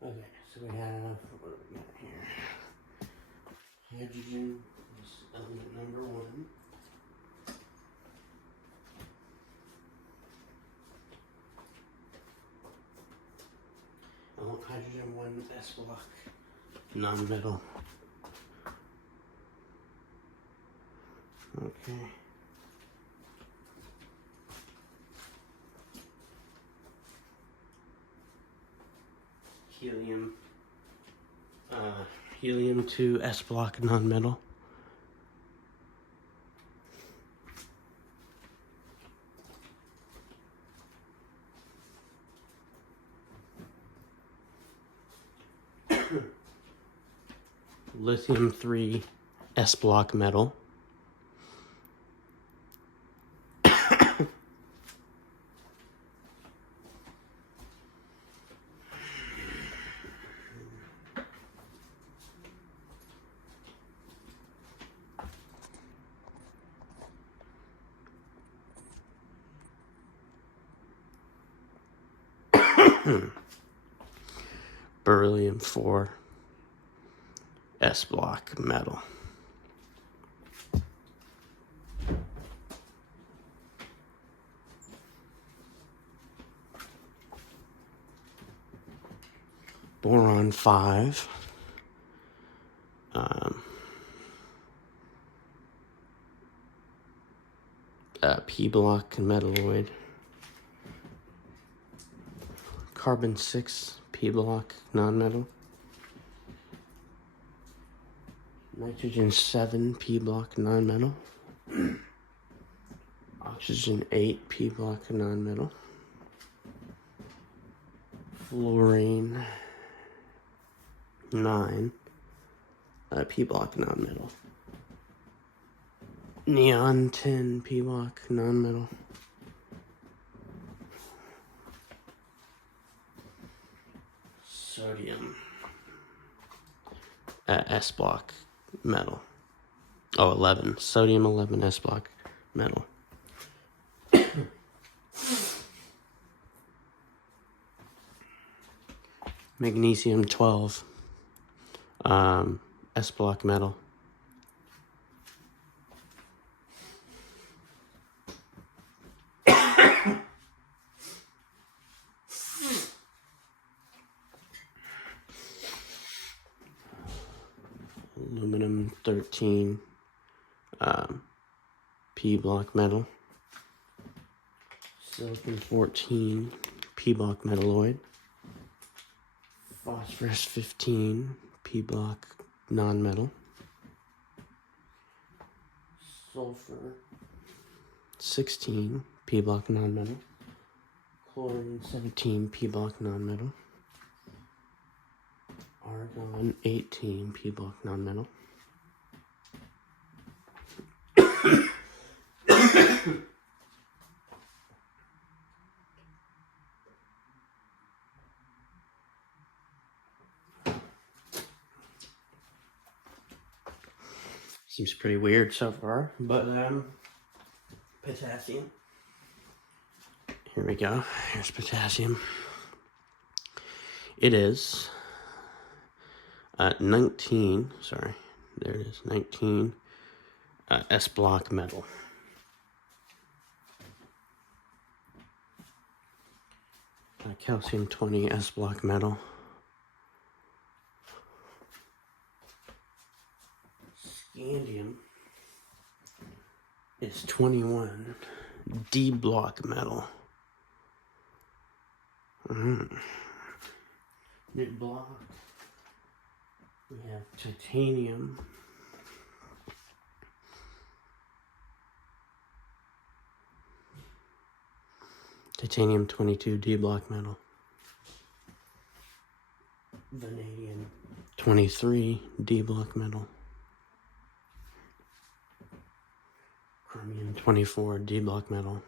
Okay, so we have, what do we got here? Hydrogen is element number 1. I want hydrogen 1 S block, non-metal. Okay. Helium 2 S block, non-metal. Lithium 3 S block metal. Beryllium 4 S block metal. Boron 5 P block metalloid. Carbon 6 P block non-metal. Nitrogen 7 P block non-metal. Oxygen 8 P block non-metal. Fluorine 9 P block non-metal. Neon 10 P block non-metal. Sodium S block metal. Oh, 11. Sodium 11 S block metal. Magnesium 12 S block metal. Aluminum 13 P block metal. Silicon 14 P block metalloid. Phosphorus 15 P block non-metal. Sulfur 16 P block non-metal. Chlorine 17 P block non-metal. Argon 18 P block non-metal. Seems pretty weird so far, but potassium. Here we go. Here's potassium. It is 19, sorry, there it is, 19 S block metal. Calcium 20 S block metal. Scandium is 21 D block metal. Mid block, we have titanium. Titanium 22 D block metal. Vanadium 23 D block metal. Chromium 24 D block metal.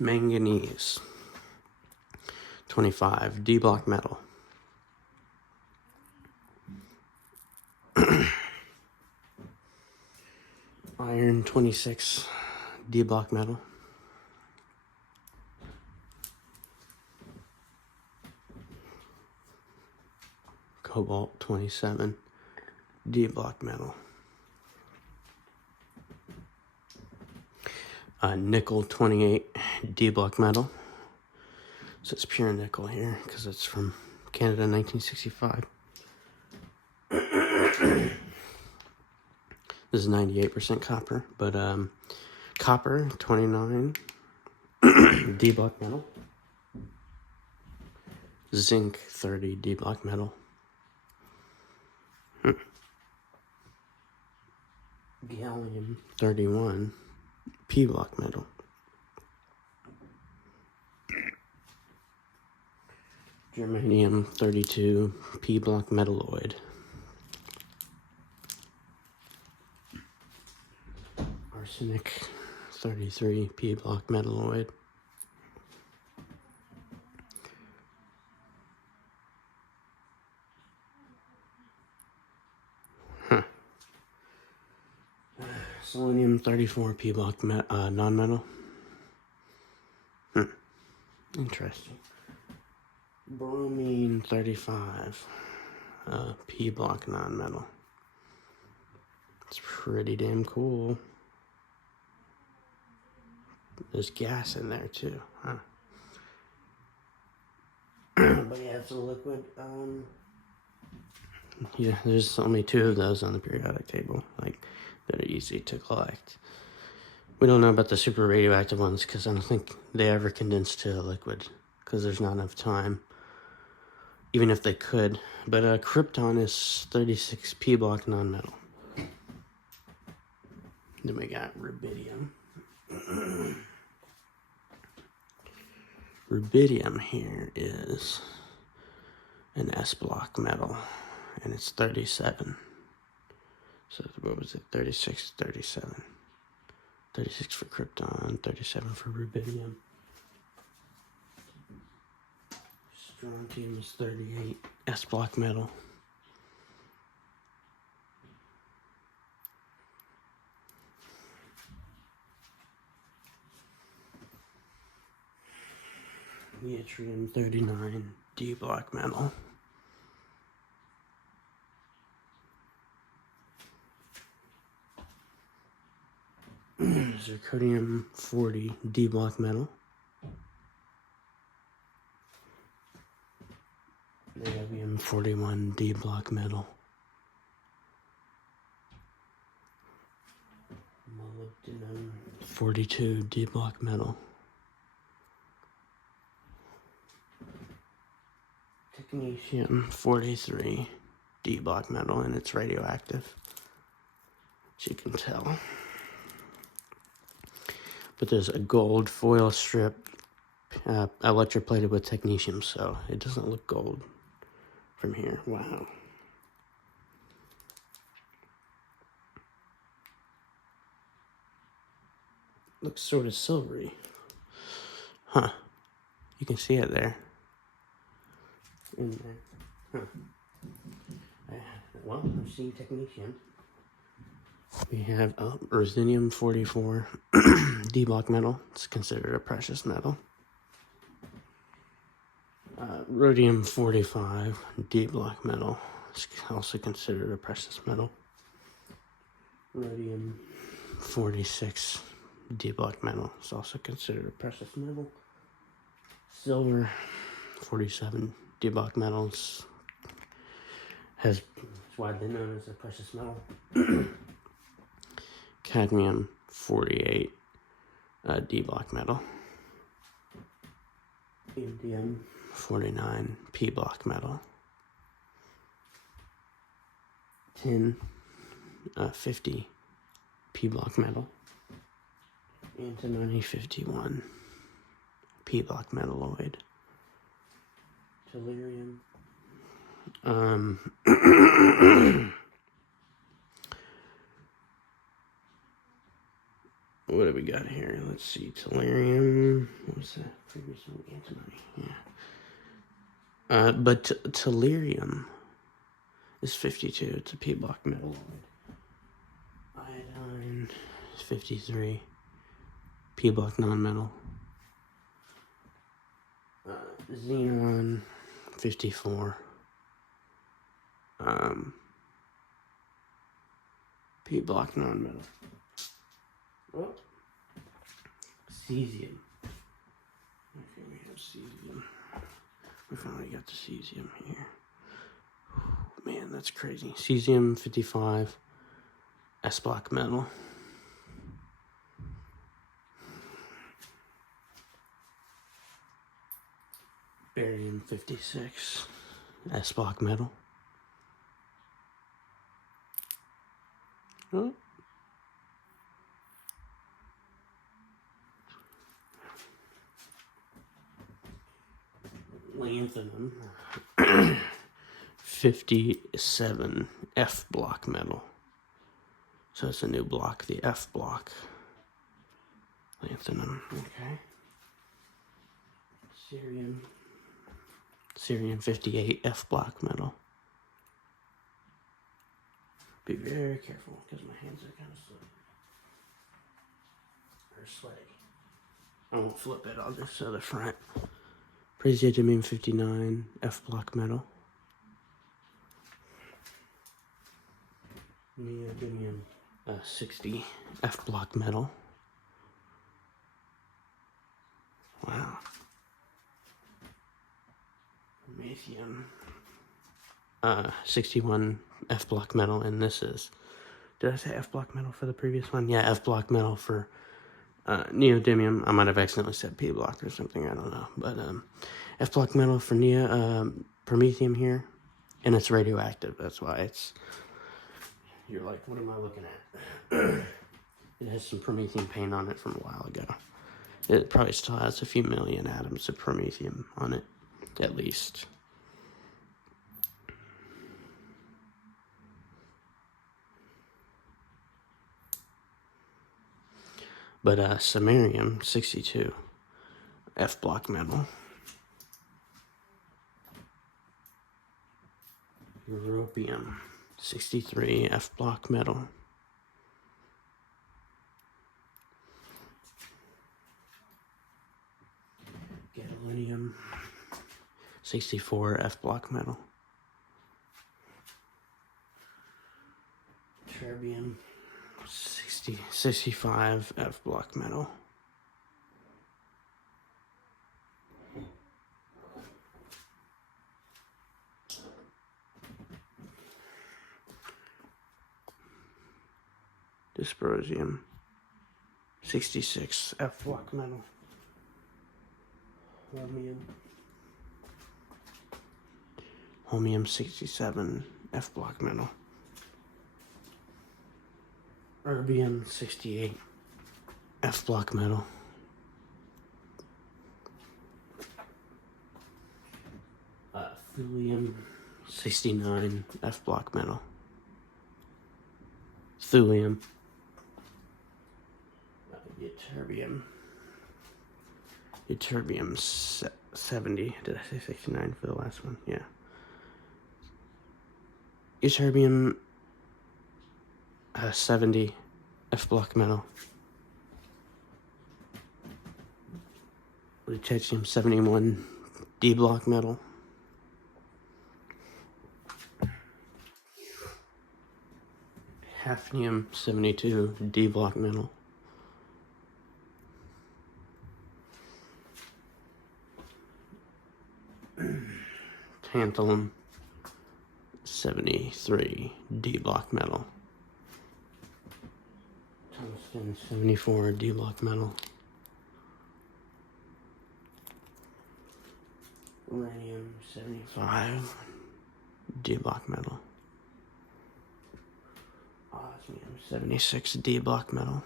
Manganese 25 D block metal. Iron 26 D block metal. Cobalt 27 D block metal. Nickel 28 D block metal. So it's pure nickel here because it's from Canada 1965. This is 98% copper, but copper 29 D block metal. Zinc 30 D block metal. Gallium 31 P block metal. Germanium 32 P block metalloid. Arsenic 33 P block metalloid. Selenium 34 P block non-metal. Interesting. Bromine 35 P block non-metal. It's pretty damn cool. There's gas in there too, huh? But yeah, it's a liquid. Yeah, there's only 2 of those on the periodic table, like, that are easy to collect. We don't know about the super radioactive ones because I don't think they ever condense to a liquid because there's not enough time, even if they could. But krypton is 36 P block non-metal. Then we got rubidium. Rubidium here is an S block metal, and it's 37. So what was it? 36, 37. 36 for krypton, 37 for rubidium. Strontium is 38 S block metal. Yttrium 39 D block metal. Zirconium 40 D block metal. Niobium 41 D block metal. Molybdenum 42 D block metal. Technetium 43 D block metal, and it's radioactive, as you can tell. But there's a gold foil strip electroplated with technetium, so it doesn't look gold from here. Wow. Looks sort of silvery. Huh. You can see it there. In there. Huh. Well, I'm seeing technetium. We have ruthenium 44 D block metal. It's considered a precious metal. Rhodium 45 D block metal. It's also considered a precious metal. Rhodium 46 D block metal. It's also considered a precious metal. Silver 47 D block metals is widely known as a precious metal. Cadmium 48 D block metal. Indium 49 P block metal. Tin 50 P block metal. Antimony 51 P block metalloid. Tellurium. What do we got here? Let's see. Tellurium. What was that? Previous one? Antimony. Yeah. But tellurium is 52. It's a P block metal. Iodine is 53. P block non-metal. Xenon 54. P block non-metal. Oh. Cesium. Okay, we have cesium. We finally got the cesium here. Man, that's crazy. Cesium 55. S block metal. Barium 56. S block metal. Oh. Lanthanum 57 F block metal. So it's a new block, the F block. Lanthanum, okay. Cerium 58 F block metal. Be very careful because my hands are kind of sweaty. I won't flip it, I'll just show the front. Praseodymium 59 F block metal. Neodymium 60 F block metal. Wow. Promethium 61 F block metal, and this is, did I say F block metal for the previous one? Yeah, F block metal for neodymium. I might have accidentally said P block or something, I don't know. But F block metal for promethium here, and it's radioactive. That's why it's, you're like, what am I looking at? It has some promethium paint on it from a while ago. It probably still has a few million atoms of promethium on it, at least. But samarium 62 F block metal. Europium 63 F block metal. Gadolinium 64 F block metal. Terbium 65 F block metal. Dysprosium 66 F block metal. Holmium 67 F block metal. Erbium 68 F block metal. Thulium 69 F block metal. Thulium. Ytterbium 70. Did I say 69 for the last one? Yeah. Ytterbium 70 F block metal. Lutetium 71 D block metal. Hafnium 72 D block metal. Tantalum 73 D block metal. Tungsten 74 D block metal. Uranium 75 D block metal. Osmium 76 D block metal.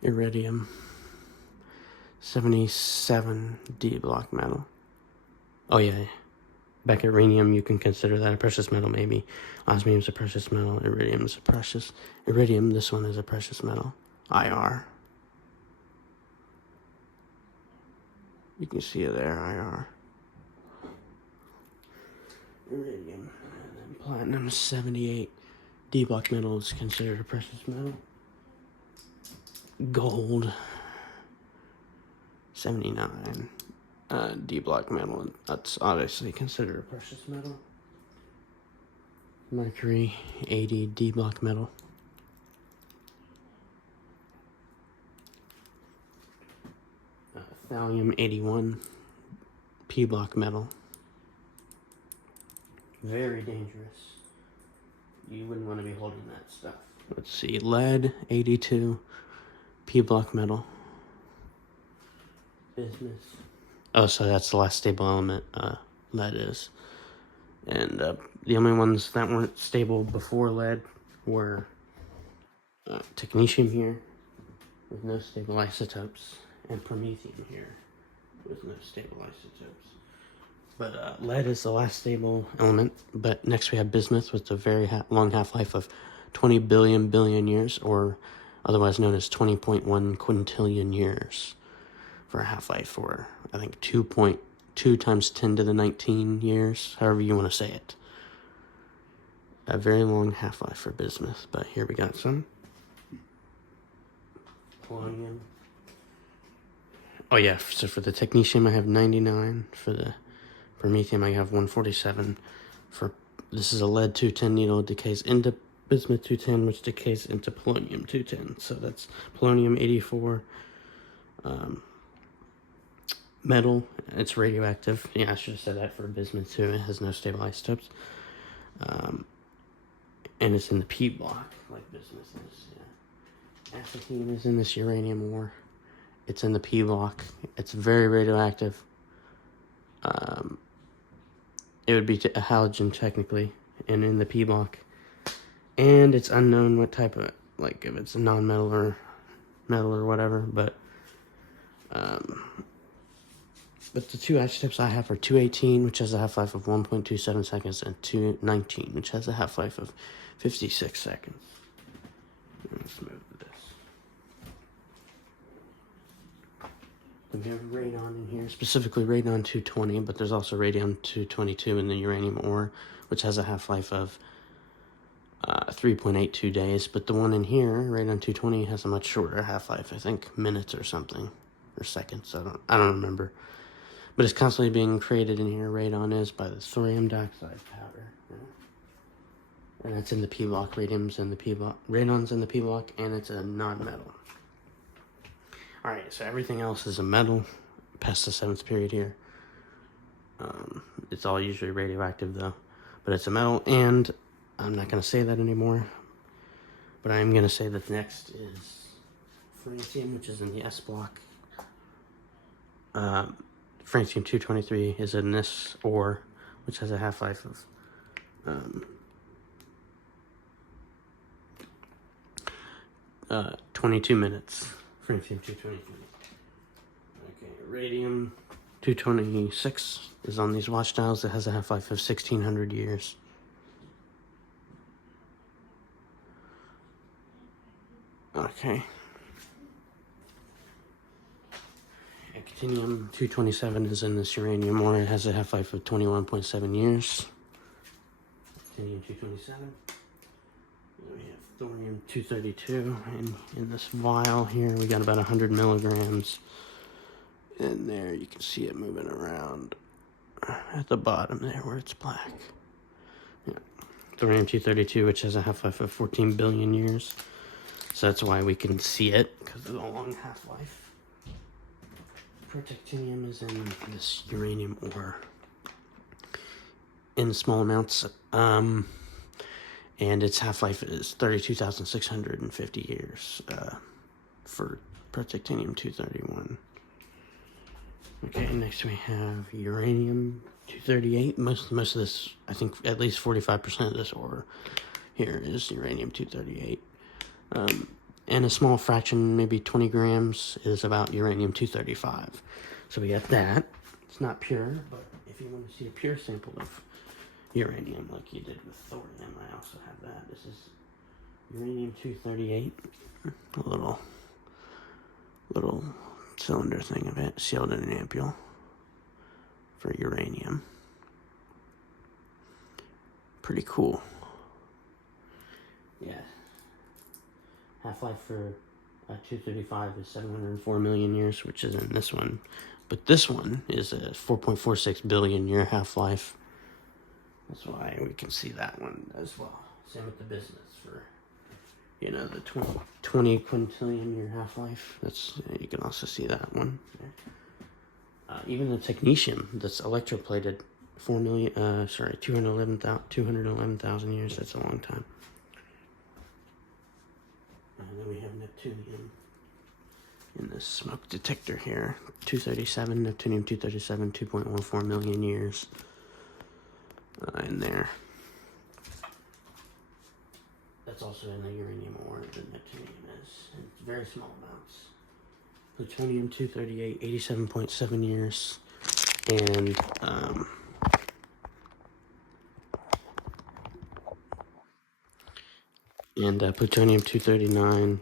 Iridium 77 D block metal. Oh yeah, Becquerinium, you can consider that a precious metal, maybe. Osmium's a precious metal. Iridium, this one is a precious metal. IR. You can see it there, IR. Iridium. And then platinum, 78. D block metal is considered a precious metal. Gold, 79. D block metal, that's obviously considered a precious metal. Mercury, 80. D block metal. Thallium, 81. P block metal. Very dangerous. You wouldn't want to be holding that stuff. Let's see, lead, 82. P block metal. Bismuth. Oh, so that's the last stable element, lead is. And the only ones that weren't stable before lead were technetium here, with no stable isotopes, and promethium here, with no stable isotopes. But lead is the last stable element. But next we have bismuth with a very long half-life of 20 billion years, or otherwise known as 20.1 quintillion years for a half-life, or I think 2.2 times 10 to the 19 years, however you want to say it. A very long half-life for bismuth, but here we got some. Polonium. Oh yeah, so for the technetium I have 99, for the promethium I have 147. For this is a lead 210 needle, decays into bismuth 210, which decays into polonium 210. So that's polonium 84. Metal, it's radioactive. Yeah, I should have said that for bismuth too. It has no stable isotopes. And it's in the P block, like bismuth is. Yeah. Astatine is in this uranium ore. It's in the P block. It's very radioactive. It would be a halogen technically, and in the P block. And it's unknown what type of, like if it's a non-metal or metal or whatever, but the two isotopes I have are 218, which has a half-life of 1.27 seconds, and 219, which has a half-life of 56 seconds. Let's move this. We have radon in here, specifically radon 220, but there's also radium 222 in the uranium ore, which has a half-life of 3.82 days. But the one in here, radon 220, has a much shorter half-life, I think minutes or something, or seconds. I don't remember. But it's constantly being created in here. Radon is by the thorium dioxide powder. Yeah. And it's in the P block. Radium's in the P block. Radon's in the P block, and it's a non-metal. Alright, so everything else is a metal past the 7th period here. It's all usually radioactive though. But it's a metal, and I'm not going to say that anymore. But I am going to say that next is francium, which is in the S block. Francium 223 is in this ore, which has a half-life of 22 minutes. Francium 223. Okay, radium 226 is on these watch dials. It has a half-life of 1600 years. Okay. Actinium 227 is in this uranium ore. It has a half-life of 21.7 years. Actinium 227. Then we have thorium 232 in this vial here. We got about 100 milligrams in there. You can see it moving around at the bottom there where it's black. Yeah. Thorium 232, which has a half-life of 14 billion years. So that's why we can see it, because of the long half-life. Protactinium is in this uranium ore in small amounts, and its half-life is 32,650 years for protactinium 231. Okay, next we have uranium 238. Most of this, I think at least 45% of this ore here is uranium 238. And a small fraction, maybe 20 grams, is about uranium 235. So we got that. It's not pure, but if if you want to see a pure sample of uranium like you did with thorium, I also have that. This is uranium-238, a little cylinder thing of it, sealed in an ampule for uranium. Pretty cool. Yeah. Half-life for 235 is 704 million years, which is in this one. But this one is a 4.46 billion year half-life. That's why we can see that one as well. Same with the business for, you know, the 20 quintillion year half-life. You can also see that one. Even the technetium that's electroplated, 211,000 years. That's a long time. And then we have neptunium in this smoke detector here. 237, neptunium-237, 2.14 million years in there. That's also in the uranium ore that neptunium is. And it's very small amounts. Plutonium-238, 87.7 years. And plutonium-239,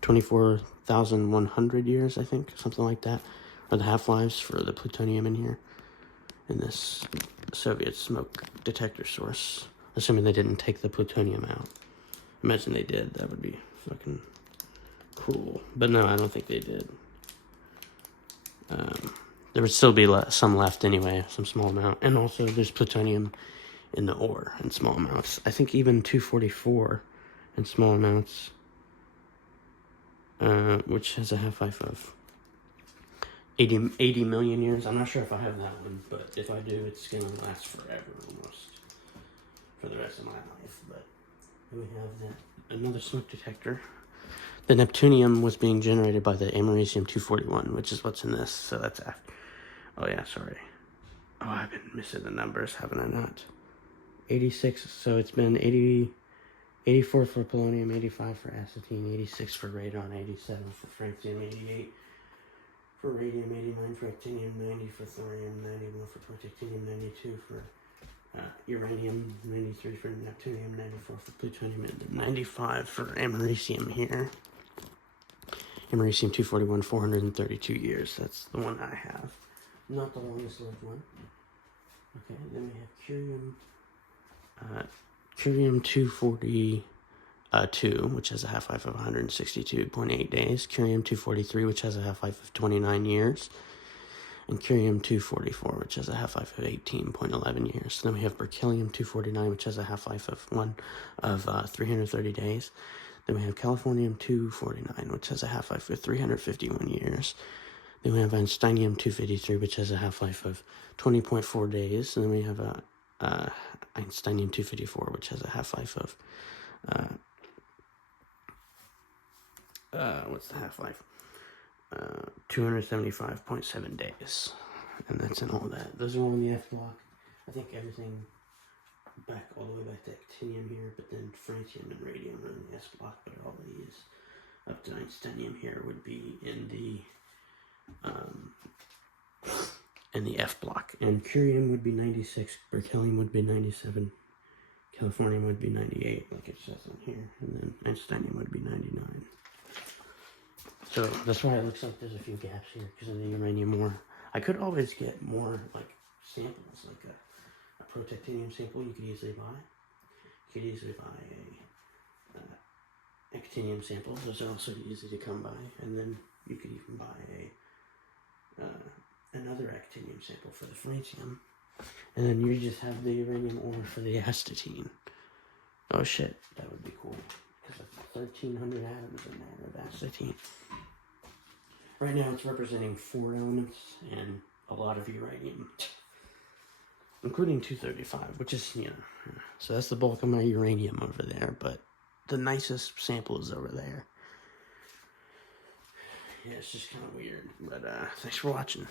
24,100 years, I think, something like that, are the half-lives for the plutonium in here, in this Soviet smoke detector source, assuming they didn't take the plutonium out. Imagine they did, that would be fucking cool. But no, I don't think they did. There would still be some left anyway, some small amount. And also, there's plutonium in the ore in small amounts. I think even 244 in small amounts, which has a half-life of 80 million years. I'm not sure if I have that one, but if I do, it's going to last forever, almost, for the rest of my life. But then we have another smoke detector. The neptunium was being generated by the americium-241, which is what's in this, so that's after. Oh yeah, sorry. Oh, I've been missing the numbers, haven't I not? 86, so it's been 84 for polonium, 85 for acetine, 86 for radon, 87 for francium, 88 for radium, 89 for actinium, 90 for thorium, 91 for protactinium, 92 for uranium, 93 for neptunium, 94 for plutonium, and 95 for americium here. Americium-241, 432 years. That's the one I have. Not the longest lived one. Okay, then we have curium-242, which has a half-life of 162.8 days. Curium-243, which has a half-life of 29 years. And curium-244, which has a half-life of 18.11 years. Then we have berkelium-249, which has a half-life of 330 days. Then we have californium-249, which has a half-life of 351 years. Then we have einsteinium-253, which has a half-life of 20.4 days. And then we have einsteinium-254, which has a half-life of, what's the half-life? 275.7 days. And that's in all that. Those are all in the F block. I think everything back all the way back to actinium here, but then francium and radium are in the S block, but all these up to einsteinium here would be in the F block. And curium would be 96, berkelium would be 97, californium would be 98, like it says on here, and then einsteinium would be 99. So that's why it looks like there's a few gaps here because of the uranium ore. I could always get more like samples, like a protactinium sample you could easily buy. You could easily buy a actinium sample. Those are also easy to come by. And then you could even buy another actinium sample for the francium. And then you just have the uranium ore for the astatine. Oh shit, that would be cool. Because that's 1,300 atoms in there of astatine. Right now it's representing 4 elements and a lot of uranium. Including 235, which is, so that's the bulk of my uranium over there, but the nicest sample is over there. Yeah, it's just kind of weird, but thanks for watching.